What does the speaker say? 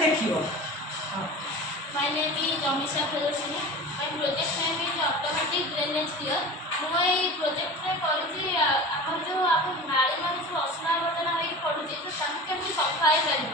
देखियो। My name is Amisha Priyodashini. My project name is automatic drainage clear. ମୁଁ ଏଇ ପ୍ରୋଜେକ୍ଟରେ କରୁଛି ଆମର ଯେଉଁ ଆପଣ ନାଳୀ ମାନେ ଯେଉଁ ଅସନା ଆବର୍ଜନା ହେଇକି ପଡ଼ୁଛି ତ ତାକୁ କେମିତି ସଫା ହେଇପାରିବ